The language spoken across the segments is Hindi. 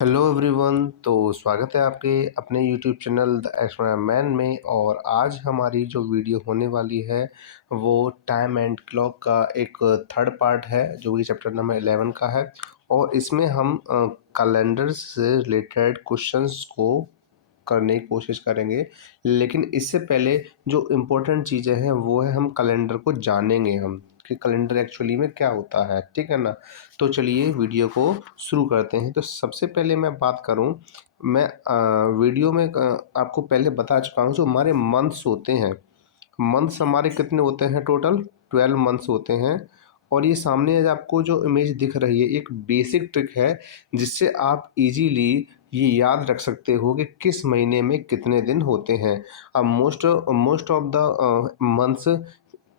Hello everyone. तो स्वागत है आपके अपने YouTube channel the extra man में। और आज हमारी जो वीडियो होने वाली है वो टाइम एंड क्लॉक का एक थर्ड पार्ट है जो कि चैप्टर नंबर 11 का है। और इसमें हम कैलेंडर से रिलेटेड क्वेश्चंस को करने की कोशिश करेंगे। लेकिन इससे पहले जो इम्पोर्टेंट चीज़ें हैं वो है हम कैलेंडर को जानेंगे हम कि कैलेंडर एक्चुअली में क्या होता है, ठीक है ना। तो चलिए वीडियो को शुरू करते हैं। तो सबसे पहले मैं बात करूं, मैं वीडियो में आपको पहले बता चुका हूं जो हमारे मंथ्स होते हैं। मंथ्स हमारे कितने होते हैं? टोटल 12 मंथ्स होते हैं। और ये सामने आज आपको जो इमेज दिख रही है एक बेसिक ट्रिक है जिससे आप इजीली ये याद रख सकते हो कि किस महीने में कितने दिन होते हैं। अब most of the months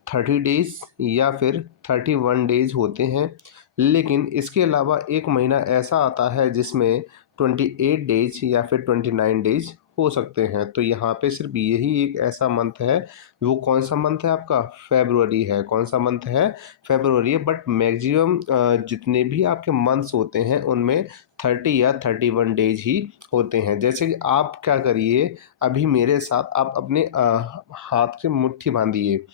30 days या फिर 31 डेज होते हैं। लेकिन इसके अलावा एक महीना ऐसा आता है जिसमें 28 डेज या फिर 29 डेज हो सकते हैं। तो यहाँ पे सिर्फ यही एक ऐसा मंथ है। वो कौन सा मंथ है आपका? फेब्रुअरी है। कौन सा मंथ है? फेब्रुअरी है। बट मैक्सिमम जितने भी आपके मंथ्स होते हैं उनमें 30 या 31 डेज ही होते हैं। जैसे कि आप क्या करिए, अभी मेरे साथ आप अपने हाथ से मुट्ठी बांधिए।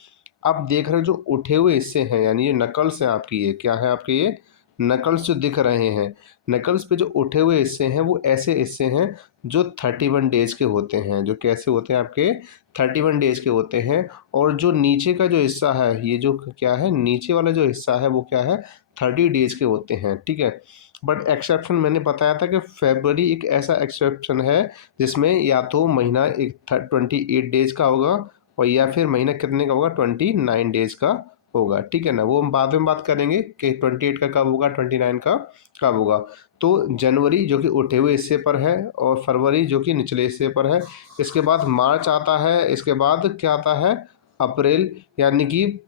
आप देख रहे हो जो उठे हुए हिस्से हैं, यानी ये नकल्स हैं आपकी। ये क्या है आपके? ये नकल्स जो दिख रहे हैं। नकल्स पे जो उठे हुए हिस्से हैं वो ऐसे हिस्से हैं जो 31 डेज के होते हैं। जो कैसे होते हैं आपके? 31 डेज के होते हैं। और जो नीचे का जो हिस्सा है, ये जो क्या है, नीचे वाला जो हिस्सा है वो क्या है? 30 डेज के होते हैं, ठीक है। बट एक्सेप्शन मैंने बताया था कि फेबररी एक ऐसा एक्सेप्शन है जिसमें या तो महीना एक 28 डेज का होगा और या फिर महीना कितने का होगा? 29 डेज का होगा, ठीक है ना। वो हम बाद में बात करेंगे कि 28 का कब होगा, 29 का कब होगा। तो जनवरी जो कि उठे हुए हिस्से पर है और फरवरी जो कि निचले हिस्से पर है। इसके बाद मार्च आता है। इसके बाद क्या आता है? अप्रैल। यानी कि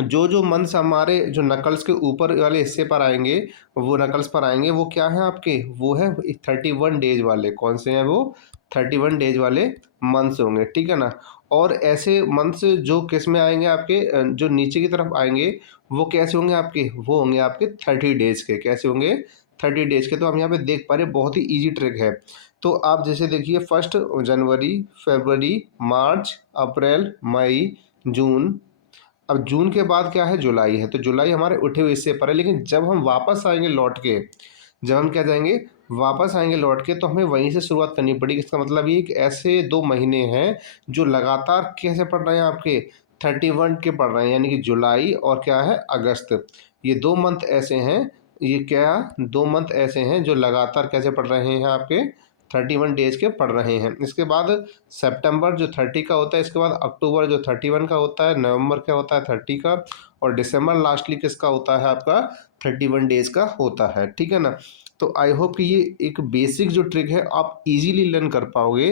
जो जो मंथ्स हमारे जो नकल्स के ऊपर वाले हिस्से पर आएंगे, वो नकल्स पर आएंगे, वो क्या है आपके? वो है 31 डेज वाले। कौन से हैं वो? 31 डेज वाले मंथ्स होंगे, ठीक है ना। और ऐसे मंथ्स जो किस में आएंगे आपके, जो नीचे की तरफ आएंगे, वो कैसे होंगे आपके? वो होंगे आपके 30 डेज के। कैसे होंगे? 30 डेज के। तो हम यहाँ पे देख पा रहे हैं, बहुत ही ईजी ट्रिक है। तो आप जैसे देखिए, फर्स्ट जनवरी, फरवरी, मार्च, अप्रैल, मई, जून। अब जून के बाद क्या है? जुलाई है। तो जुलाई हमारे उठे हुए हिस्से पर है। लेकिन जब हम वापस आएंगे लौट के, जब हम क्या जाएंगे, वापस आएंगे लौट के, तो हमें वहीं से शुरुआत करनी पड़ेगी। इसका मतलब ये कि ऐसे 2 महीने हैं जो लगातार कैसे पड़ रहे हैं आपके? 31 के पड़ रहे हैं, यानी कि जुलाई और क्या है? अगस्त। ये 2 मंथ ऐसे हैं। ये क्या? 2 मंथ ऐसे हैं जो लगातार कैसे पड़ रहे हैं आपके? 31 डेज के पड़ रहे हैं। इसके बाद सितंबर जो 30 का होता है। इसके बाद अक्टूबर जो 31 का होता है। नवंबर क्या होता है? 30 का। और दिसंबर लास्टली किसका होता है आपका? 31 डेज का होता है, ठीक है ना। तो आई होप कि ये एक बेसिक जो ट्रिक है आप इजीली लर्न कर पाओगे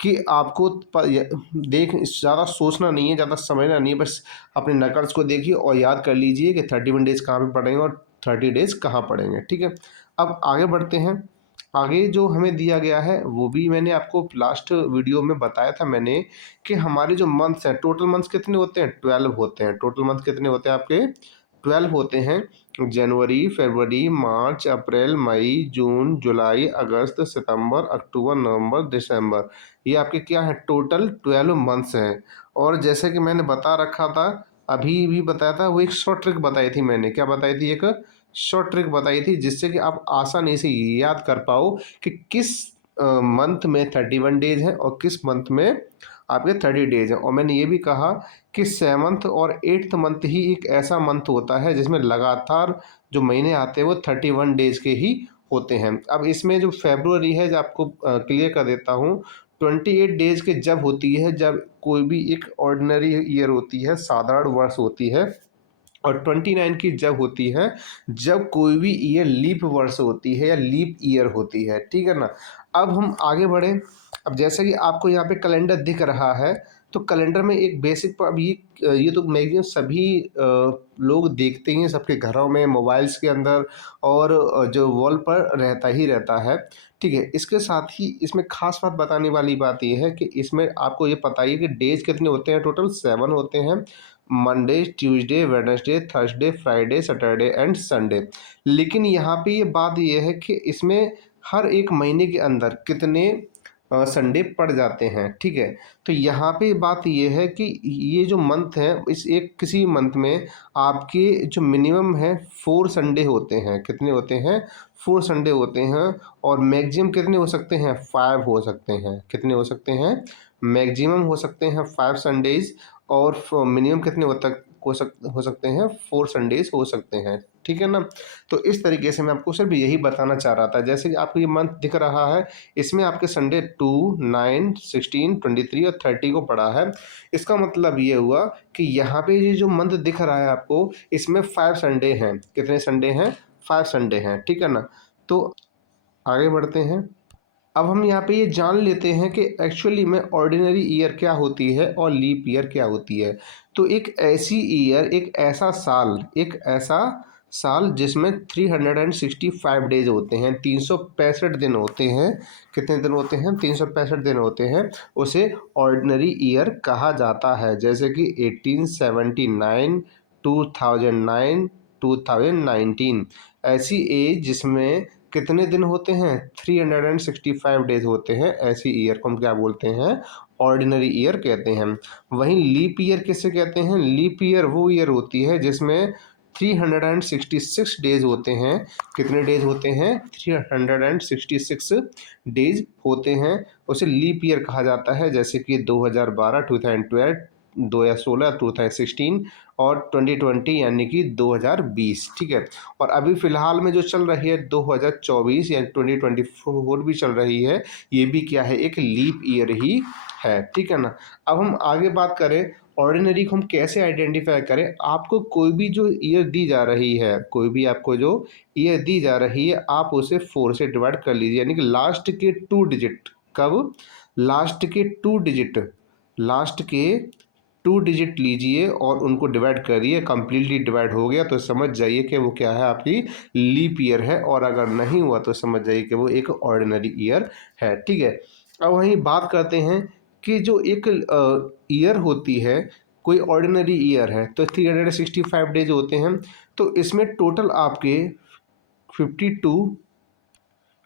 कि आपको देख ज़्यादा सोचना नहीं है, ज़्यादा समझना नहीं है। बस अपने नकल्स को देखिए और याद कर लीजिए कि 31 डेज कहाँ पे पड़ेंगे और 30 डेज कहाँ पड़ेंगे, ठीक है। अब आगे बढ़ते हैं। आगे जो हमें दिया गया है वो भी मैंने आपको लास्ट वीडियो में बताया था मैंने कि हमारे जो मंथ्स हैं, टोटल मंथ्स कितने होते हैं? 12 होते हैं। टोटल मंथ कितने होते हैं आपके? 12 होते हैं। जनवरी, फरवरी, मार्च, अप्रैल, मई, जून, जुलाई, अगस्त, सितंबर, अक्टूबर, नवंबर, दिसंबर। ये आपके क्या है? टोटल 12 मंथ्स हैं। और जैसे कि मैंने बता रखा था, अभी भी बताया था, वो एक शॉर्ट ट्रिक बताई थी मैंने। क्या बताई थी? एक शॉर्ट ट्रिक बताई थी जिससे कि आप आसानी से याद कर पाओ कि किस मंथ में 31 डेज हैं और किस मंथ में आपके 30 डेज हैं। और मैंने ये भी कहा कि 7th और 8th मंथ ही एक ऐसा मंथ होता है जिसमें लगातार जो महीने आते हैं वो 31 डेज के ही होते हैं। अब इसमें जो फेब्रुअरी है, जो आपको क्लियर कर देता हूँ, 28 डेज के जब होती है, जब कोई भी एक ऑर्डिनरी ईयर होती है, साधारण वर्ष होती है। और 29 की जब होती है, जब कोई भी ईयर लीप वर्ष होती है या लीप ईयर होती है, ठीक है ना। अब हम आगे बढ़ें। अब जैसे कि आपको यहाँ पे कैलेंडर दिख रहा है, तो कैलेंडर में एक बेसिक, अब ये तो मैक्सिमम सभी लोग देखते ही हैं, सबके घरों में, मोबाइल्स के अंदर, और जो वॉल पर रहता ही रहता है, ठीक है। इसके साथ ही इसमें खास बात बताने वाली बात यह है कि इसमें आपको ये पता ही है कि डेज कितने होते हैं? टोटल 7 होते हैं। Monday, Tuesday, Wednesday, Thursday, Friday, Saturday and Sunday. लेकिन यहाँ पे ये बात ये है कि इसमें हर एक महीने के अंदर कितने संडे पड़ जाते हैं, ठीक है। तो यहाँ पे बात ये है कि ये जो मंथ है, इस एक किसी मंथ में आपके जो मिनिमम है 4 संडे होते हैं। कितने होते हैं? 4 संडे होते हैं। और मैक्सिमम कितने हो सकते हैं? 5 हो सकते हैं। कितने हो सकते हैं? मैक्सिमम हो सकते हैं 5 संडेज। और मिनिमम कितने हो सकते हैं? 4 संडेज हो सकते हैं, ठीक है ना। तो इस तरीके से मैं आपको सिर्फ यही बताना चाह रहा था। जैसे कि आपको ये मंथ दिख रहा है, इसमें आपके संडे 2, 9, 16, 23 और 30 को पड़ा है। इसका मतलब ये हुआ कि यहाँ पे ये जो मंथ दिख रहा है आपको, इसमें 5 संडे हैं। कितने संडे हैं? 5 संडे हैं, ठीक है ना। तो आगे बढ़ते हैं। अब हम यहाँ पे ये जान लेते हैं कि एक्चुअली में ऑर्डिनरी ईयर क्या होती है और लीप ईयर क्या होती है। तो एक ऐसी ईयर, एक ऐसा साल जिसमें 365 डेज होते हैं, 365 दिन होते हैं। कितने दिन होते हैं? 365 दिन होते हैं। उसे ऑर्डिनरी ईयर कहा जाता है। जैसे कि 1879, 2009, 2019 ऐसी एज जिसमें कितने दिन होते हैं? 365 डेज होते हैं। ऐसी ईयर को हम क्या बोलते हैं? ऑर्डिनरी ईयर कहते हैं। वहीं लीप ईयर किसे कहते हैं? लीप ईयर वो ईयर होती है जिसमें 366 डेज होते हैं। कितने डेज होते हैं? 366 डेज होते हैं। उसे लीप ईयर कहा जाता है। जैसे कि 2012, 2012, 2016, 2016 और 2020 यानी कि 2020, ठीक है। और अभी फ़िलहाल में जो चल रही है 2024 या 2024 भी चल रही है, ये भी क्या है? एक लीप ईयर ही है, ठीक है ना। अब हम आगे बात करें ऑर्डिनरी को हम कैसे आइडेंटिफाई करें। आपको कोई भी जो ईयर दी जा रही है, कोई भी आपको जो ईयर दी जा रही है, आप उसे 4 से डिवाइड कर लीजिए। यानी कि लास्ट के 2 डिजिट, कब? लास्ट के 2 डिजिट लीजिए और उनको डिवाइड करिए। कंप्लीटली डिवाइड हो गया तो समझ जाइए कि वो क्या है? आपकी लीप ईयर है। और अगर नहीं हुआ तो समझ जाइए कि वो एक ऑर्डिनरी ईयर है, ठीक है। अब वहीं बात करते हैं कि जो एक ईयर होती है, कोई ऑर्डिनरी ईयर है, तो 365 डेज होते हैं। तो इसमें टोटल आपके 52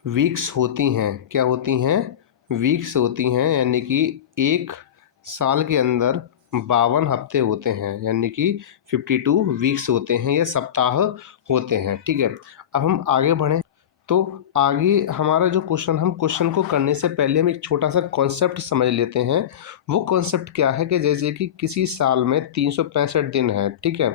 वीक्स होती हैं। क्या होती हैं? वीक्स होती हैं। यानी कि एक साल के अंदर 52 हफ्ते होते हैं। यानी कि 52 वीक्स होते हैं या सप्ताह होते हैं, ठीक है। अब हम आगे बढ़ें। तो आगे हमारा जो क्वेश्चन, हम क्वेश्चन को करने से पहले हम एक छोटा सा कॉन्सेप्ट समझ लेते हैं। वो कॉन्सेप्ट क्या है कि जैसे कि किसी साल में 365 दिन है, ठीक है।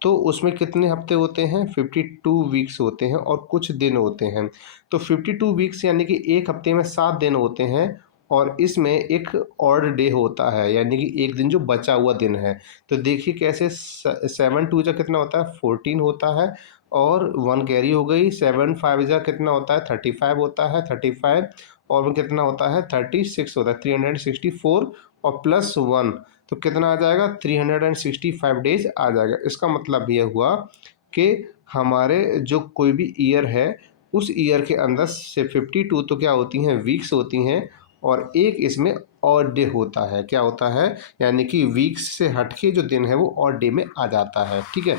तो उसमें कितने हफ्ते होते हैं? 52 वीक्स होते हैं और कुछ दिन होते हैं। तो 52 वीक्स यानी कि एक हफ्ते में 7 दिन होते हैं। और इसमें एक ऑड डे होता है, यानी कि एक दिन जो बचा हुआ दिन है। तो देखिए कैसे, 7 टू जा कितना होता है? 14 होता है। और 1 कैरी हो गई। 7 5 जा कितना होता है? 35 होता है। 35 और वो कितना होता है? 36 होता है। 364 और प्लस 1 तो कितना आ जाएगा? 365 डेज आ जाएगा। इसका मतलब ये हुआ कि हमारे जो कोई भी ईयर है, उस ईयर के अंदर से 52 तो क्या होती हैं? वीक्स होती हैं। और एक इसमें ऑड डे होता है। क्या होता है? यानी कि वीक्स से हटके जो दिन है वो ऑड डे में आ जाता है, ठीक है।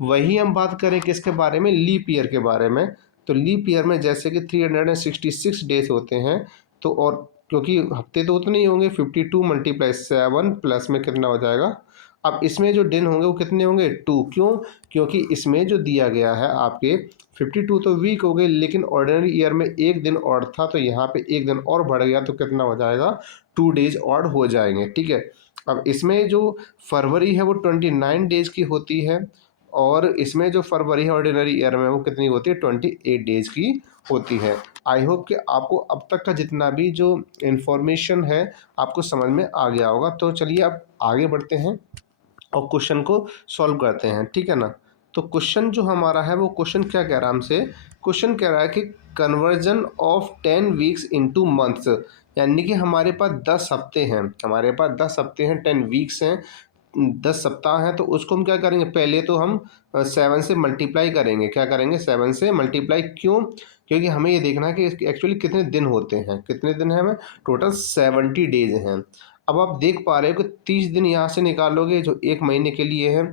वही हम बात करें किसके बारे में? लीप ईयर के बारे में। तो लीप ईयर में जैसे कि 366 डेज होते हैं। तो और क्योंकि हफ्ते तो उतने ही होंगे, 52 मल्टीप्लाई 7 प्लस में कितना हो जाएगा? अब इसमें जो दिन होंगे वो कितने होंगे? 2। क्यों? क्योंकि इसमें जो दिया गया है आपके 52 तो वीक हो गए, लेकिन ऑर्डिनरी ईयर में एक दिन ऑड था, तो यहाँ पे एक दिन और बढ़ गया तो कितना हो जाएगा? 2 डेज ऑड हो जाएंगे, ठीक है। अब इसमें जो फरवरी है वो 29 डेज की होती है। और इसमें जो फरवरी है ऑर्डिनरी ईयर में, वो कितनी होती है? 28 डेज की होती है। आई होप कि आपको अब तक का जितना भी जो इन्फॉर्मेशन है आपको समझ में आ गया होगा। तो चलिए अब आगे बढ़ते हैं और क्वेश्चन को सॉल्व करते हैं, ठीक है ना। तो क्वेश्चन जो हमारा है वो क्वेश्चन क्या कह रहा है हमसे? क्वेश्चन कह रहा है कि conversion of 10 weeks into months. यानी कि हमारे पास 10 हफ्ते हैं, 10 वीक्स हैं, 10 सप्ताह हैं। तो उसको हम क्या करेंगे? पहले तो हम 7 से मल्टीप्लाई करेंगे। क्या करेंगे? 7 से मल्टीप्लाई। क्यों? क्योंकि हमें ये देखना है कि एक्चुअली कितने दिन होते हैं। कितने दिन हैं? हमें टोटल 70 डेज हैं। अब आप देख पा रहे हो कि 30 दिन यहाँ से निकालोगे जो एक महीने के लिए है,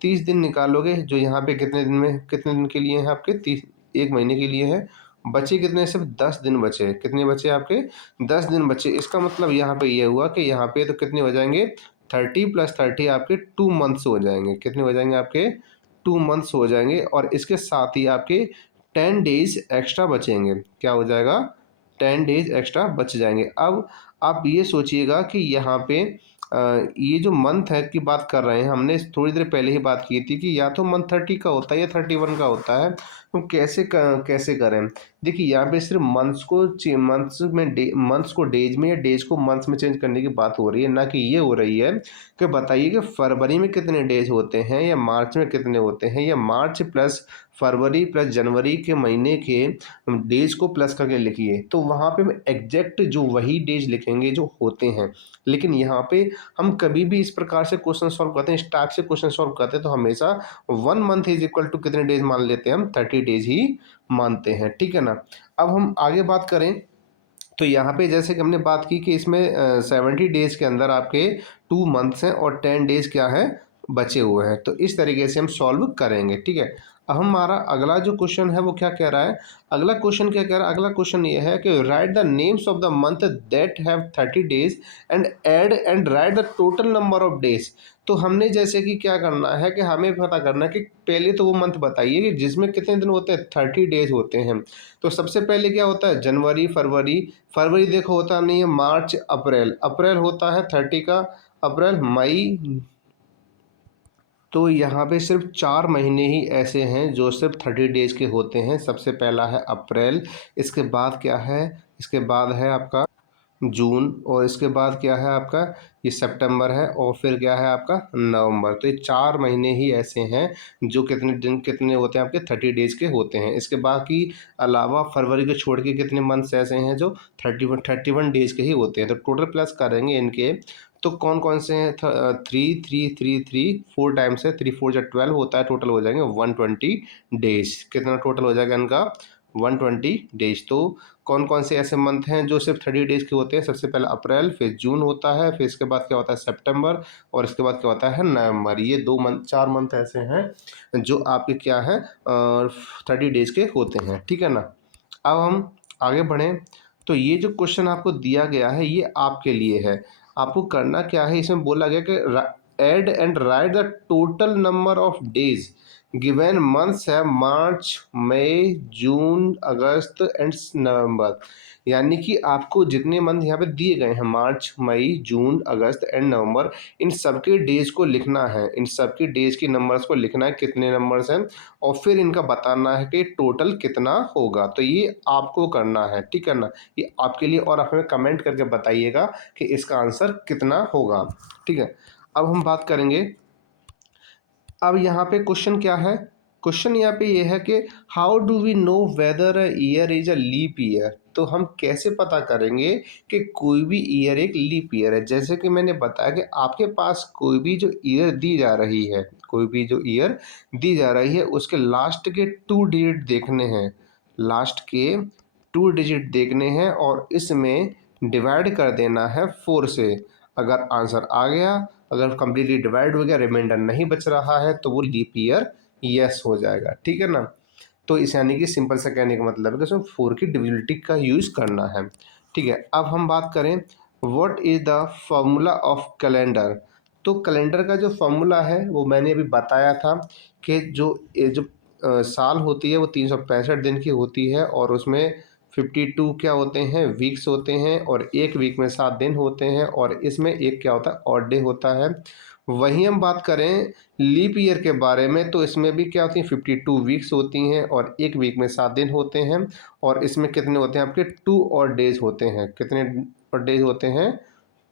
30 दिन निकालोगे जो यहाँ पे कितने दिन के लिए हैं? आपके 30 एक महीने के लिए है, बचे कितने, सिर्फ 10 दिन बचे। कितने बचे आपके, 10 दिन बचे। इसका मतलब यहाँ पे ये हुआ कि यहाँ पे तो कितने हो जाएंगे, 30 + 30 आपके 2 मंथ्स हो जाएंगे। कितने हो जाएंगे आपके, 2 मंथ्स हो जाएंगे। और इसके साथ ही आपके 10 डेज एक्स्ट्रा बचेंगे। क्या हो जाएगा, 10 डेज एक्स्ट्रा बच जाएंगे। अब आप ये सोचिएगा कि यहाँ पे ये जो मंथ है की बात कर रहे हैं, हमने थोड़ी देर पहले ही बात की थी कि या तो मंथ 30 का होता है या 31 का होता है। तो कैसे करें। देखिए यहाँ पे सिर्फ मंथ्स को डेज में या डेज को मंथ्स में चेंज करने की बात हो रही है, ना कि ये हो रही है कि बताइए कि फरवरी में कितने डेज होते हैं या मार्च में कितने होते हैं, या मार्च प्लस फरवरी प्लस जनवरी के महीने के डेज को प्लस करके लिखिए। तो वहाँ पे हम एग्जैक्ट जो वही डेज लिखेंगे जो होते हैं। लेकिन यहाँ पे हम कभी भी इस प्रकार से क्वेश्चन सॉल्व करते हैं, इस टाइप से क्वेश्चन सॉल्व करते हैं, तो हमेशा 1 मंथ इज इक्वल टू कितने डेज मान लेते हैं, हम 30 डेज ही मानते हैं। ठीक है ना। अब हम आगे बात करें तो यहाँ पे जैसे कि हमने बात की कि इसमें 70 डेज के अंदर आपके 2 मंथ्स हैं और 10 डेज क्या है, बचे हुए हैं। तो इस तरीके से हम सॉल्व करेंगे। ठीक है। अब हमारा अगला जो क्वेश्चन है वो क्या कह रहा है, अगला क्वेश्चन क्या कह रहा है, अगला क्वेश्चन ये है कि right the names of the month that have 30 days and write the total number of days. तो हमने जैसे कि क्या करना है कि हमें पता करना है कि पहले तो वो मंथ बताइए कि जिसमें कितने दिन होते हैं, 30 डेज होते हैं। तो सबसे पहले क्या होता है, जनवरी फरवरी। फरवरी देखो होता नहीं है, मार्च अप्रैल। अप्रैल होता है 30 का, अप्रैल मई। तो यहाँ पे सिर्फ 4 महीने ही ऐसे हैं जो सिर्फ 30 डेज के होते हैं। सबसे पहला है अप्रैल, इसके बाद क्या है, इसके बाद है आपका जून, और इसके बाद क्या है आपका ये सितंबर है, और फिर क्या है आपका नवंबर। तो ये 4 महीने ही ऐसे हैं जो कितने दिन कितने होते हैं आपके, 30 डेज के होते हैं। इसके बाकी अलावा फरवरी को छोड़ के कितने मंथ्स ऐसे हैं जो 31 डेज के ही होते हैं। तो टोटल प्लस करेंगे इनके, तो कौन कौन से हैं, 3 4 टाइम्स है, 3 4 जब 12 होता है, टोटल हो जाएंगे 120 डेज। कितना टोटल हो जाएगा इनका, 120 डेज। तो कौन कौन से ऐसे मंथ हैं जो सिर्फ 30 डेज के होते हैं, सबसे पहले अप्रैल, फिर जून होता है, फिर इसके बाद क्या होता है सितंबर, और इसके बाद क्या होता है नवंबर। ये 4 मंथ ऐसे हैं जो आपके क्या है 30 डेज के होते हैं। ठीक है ना। अब हम आगे बढ़ें तो ये जो क्वेश्चन आपको दिया गया है ये आपके लिए है। आपको करना क्या है, इसमें बोला गया कि add and write the total number of days given months है March May June August and November. यानी कि आपको जितने मंथ यहाँ पे दिए गए हैं, मार्च मई जून अगस्त एंड नवंबर, इन सबके डेज को लिखना है, इन सबके डेज के नंबर्स को लिखना है, कितने नंबर्स हैं, और फिर इनका बताना है कि टोटल कितना होगा। तो ये आपको करना है। ठीक है ना। ये आपके लिए, और आप हमें कमेंट करके बताइएगा कि इसका आंसर कितना होगा। ठीक है। अब हम बात करेंगे, अब यहाँ पे क्वेश्चन क्या है, क्वेश्चन यहाँ पे ये है कि how do we know whether a year is a leap year. तो हम कैसे पता करेंगे कि कोई भी ईयर एक लीप ईयर है। जैसे कि मैंने बताया कि आपके पास कोई भी जो ईयर दी जा रही है, कोई भी जो ईयर दी जा रही है उसके लास्ट के 2 डिजिट देखने हैं, लास्ट के 2 डिजिट देखने हैं, और इसमें डिवाइड कर देना है 4 से। अगर आंसर आ गया, अगर कंप्लीटली डिवाइड हो गया, रिमाइंडर नहीं बच रहा है, तो वो लीप ईयर यस हो जाएगा। ठीक है ना। तो इस यानी कि सिंपल सा कहने का मतलब है कि उसमें 4 की डिविजिबिलिटी का यूज़ करना है। ठीक है। अब हम बात करें what is the formula of calendar. तो कैलेंडर का जो फार्मूला है वो मैंने अभी बताया था कि जो साल होती है वो 365 दिन की होती है, और उसमें 52 क्या होते हैं, वीक्स होते हैं, और एक वीक में 7 दिन होते हैं, और इसमें एक क्या होता है, ऑड डे होता है। वहीं हम बात करें लीप ईयर के बारे में, तो इसमें भी क्या होती हैं, 52 वीक्स होती हैं, और एक वीक में 7 दिन होते हैं, और इसमें कितने होते हैं आपके 2 और डेज होते हैं। कितने और डेज होते हैं,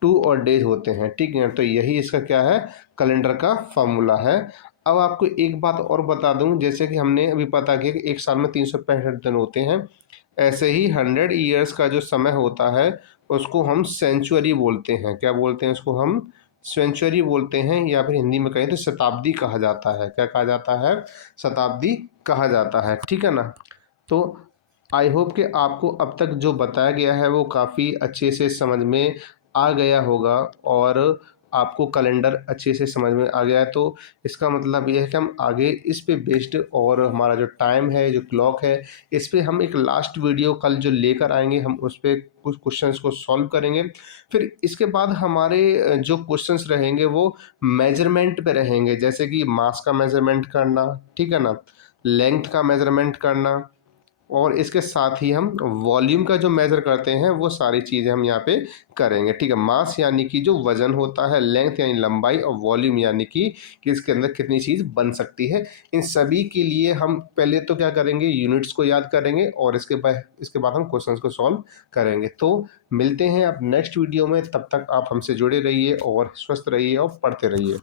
2 और डेज होते हैं। ठीक है। तो यही इसका क्या है, कैलेंडर का फार्मूला है। अब आपको एक बात और बता दूं, जैसे कि हमने अभी पता किया कि एक साल में 365 दिन होते हैं, ऐसे ही 100 ईयर्स का जो समय होता है उसको हम सेंचुरी बोलते हैं। क्या बोलते हैं उसको, हम सेंचुरी बोलते हैं, या फिर हिंदी में कहें तो शताब्दी कहा जाता है। क्या कहा जाता है, शताब्दी कहा जाता है। ठीक है ना। तो आई होप कि आपको अब तक जो बताया गया है वो काफ़ी अच्छे से समझ में आ गया होगा, और आपको कैलेंडर अच्छे से समझ में आ गया है, तो इसका मतलब ये है कि हम आगे इस पे बेस्ड और हमारा जो टाइम है, जो क्लॉक है, इस पे हम एक लास्ट वीडियो कल जो लेकर आएँगे, हम उस पे कुछ क्वेश्चंस को सॉल्व करेंगे। फिर इसके बाद हमारे जो क्वेश्चंस रहेंगे वो मेज़रमेंट पे रहेंगे, जैसे कि मास का मेज़रमेंट करना, ठीक है ना? लेंथ का मेज़रमेंट करना और इसके साथ ही हम वॉल्यूम का जो मेज़र करते हैं वो सारी चीज़ें हम यहाँ पे करेंगे, ठीक है। मास यानी कि जो वज़न होता है, लेंथ यानी लंबाई और वॉल्यूम यानी कि इसके अंदर कितनी चीज़ बन सकती है। इन सभी के लिए हम पहले तो क्या करेंगे, यूनिट्स को याद करेंगे और इसके बाद हम क्वेश्चंस को सॉल्व करेंगे। तो मिलते हैं अब नेक्स्ट वीडियो में, तब तक आप हमसे जुड़े रहिए और स्वस्थ रहिए और पढ़ते रहिए।